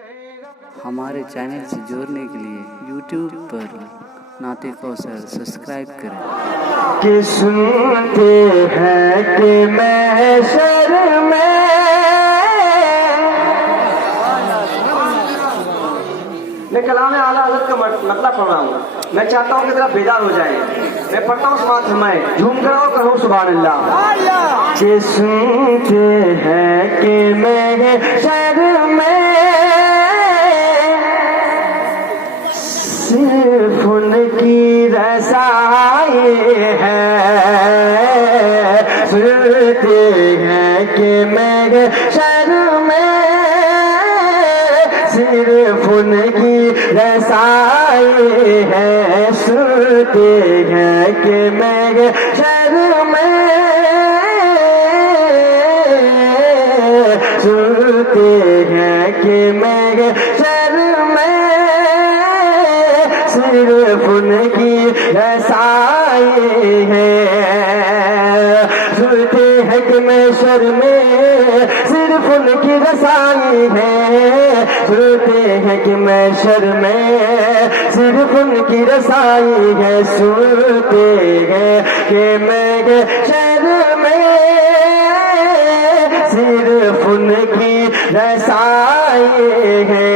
हमारे चैनल से जुड़ने के लिए YouTube पर नाते कौसर सब्सक्राइब करें। कि सुनते हैं कि महशर में मैं कलाम आला हज़रत का मतलब पढ़ रहा हूँ। मैं चाहता हूँ कि जरा बेदार हो जाए। मैं पढ़ता हूँ समात में झूम कर और करो सुभान अल्लाह। कि सुनते हैं कि महशर में सिर्फ उनकी रज़ाई है। सुनते हैं कि महशर में सिर्फ उनकी रज़ाई है। सुनते हैं कि महशर में सुनते हैं कि महशर में सिर्फ उनकी रज़ाई है। सुनते हैं कि महशर में सिर्फ उनकी रज़ाई है। सुनते हैं कि महशर में सिर्फ उनकी रज़ाई है। सुनते हैं कि महशर में सिर्फ उनकी रज़ाई है।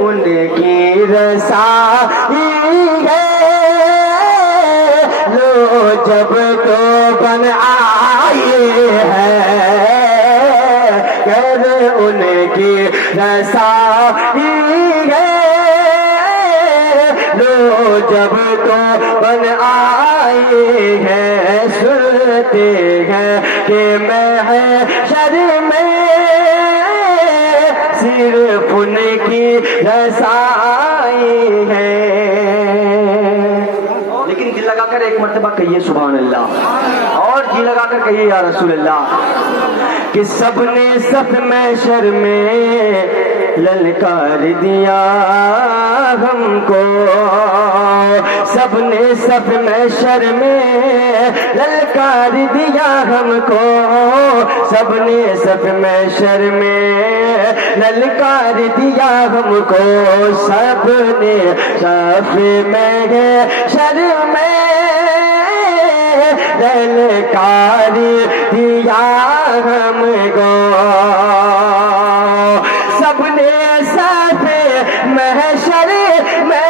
उनकी रज़ाई है। लो जब तो बन आए हैं। कर उनकी रज़ाई है। लो जब तो बन आए हैं। सुनते हैं कि महशर में सिर्फ उनकी रज़ाई है। लेकिन दिल लगाकर एक मर्तबा कहिए सुभान अल्लाह, और जी लगाकर कहिए या रसूल अल्लाह। कि सबने सब महशर में ललकार दिया हमको। सबने सब महशर में ललकार दिया हमको। सबने सब महशर में ललकार दिया हमको। सबने सब महशर में ललकार दिया हमको। सबने सब महशर में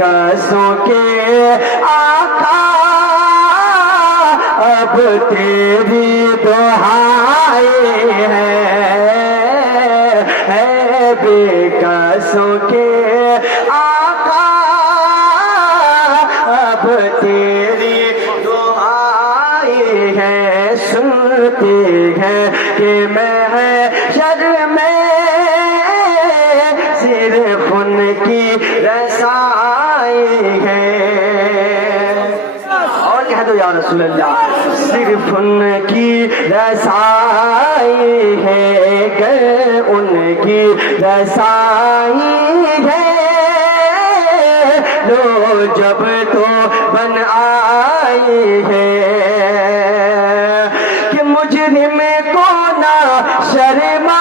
कसों के आका अब तेरी दुहाई है। बेकसों के आका अब तेरी दुहाई है। सुनते हैं कि महशर में सिर्फ उनकी रज़ाई है। और कह दो या रसूल अल्लाह। सिर्फ उनकी रज़ाई है। उनकी रज़ाई है। जब तो बन आई है कि मुजरिम को ना शर्मा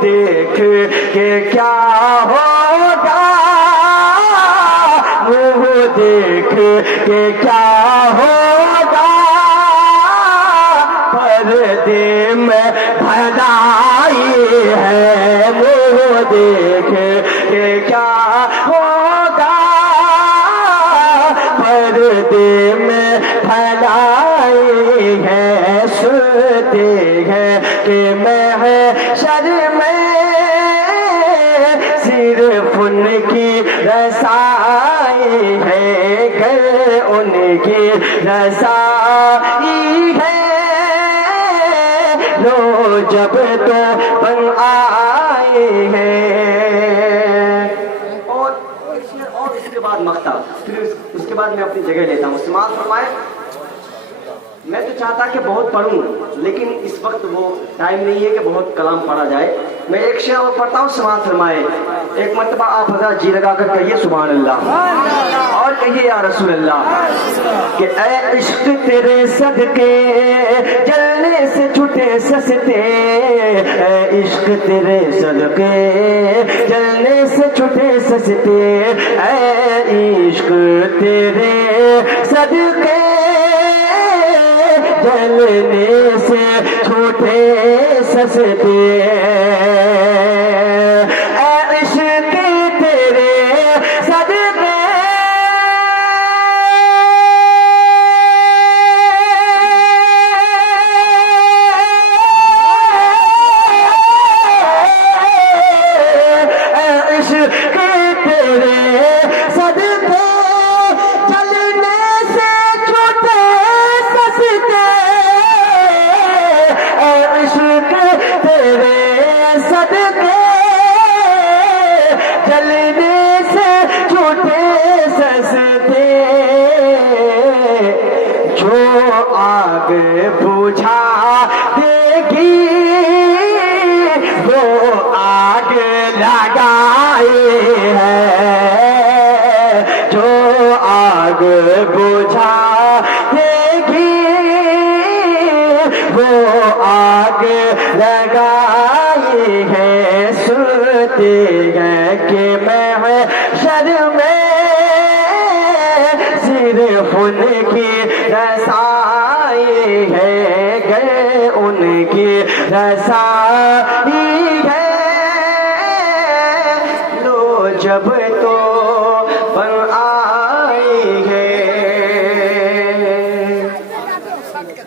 देख के क्या होगा, मुँह देख के क्या होगा, पर्दे में भलाई है, मुँह देख के क्या होगा, पर्दे में भलाई है। सुनते हैं कि मैं है शर्म सिर्फ उनकी रसाई है, घर उनकी रसाई है, लो जब तो बन आए हैं। और उसके बाद मख्ता, फिर उसके बाद मैं अपनी जगह लेता हूँ। समाज फरमाए, मैं तो चाहता कि बहुत पढ़ूं, लेकिन इस वक्त वो टाइम नहीं है कि बहुत कलाम पढ़ा जाए। मैं एक शेर और पढ़ता हूँ, समाज फरमाए। एक मरतबा आप हज़रत जी लगा कर कहिए सुभान अल्लाह, और कहिए या रसूल अल्लाह कि ऐ इश्क तेरे सदके जलने से छूटे सस्ते, ऐ इश्क तेरे सदके जलने से छूटे सस्ते, ऐ इश्क तेरे सदके जलने से छूटे सस्ते, इश्क तेरे सदके इश्क तेरे सदके जलने से छूटे सस्ते, इश्क तेरे सदके जलने से छूटे सस्ते, जो आग बुझा देगी वो आग लगाए है, जो आग बुझा देगी वो आग लगाई है। सुनते हैं कि मैं है शर्म सिर्फ उनकी रसाई है, गए उनकी रसाई है, लो जब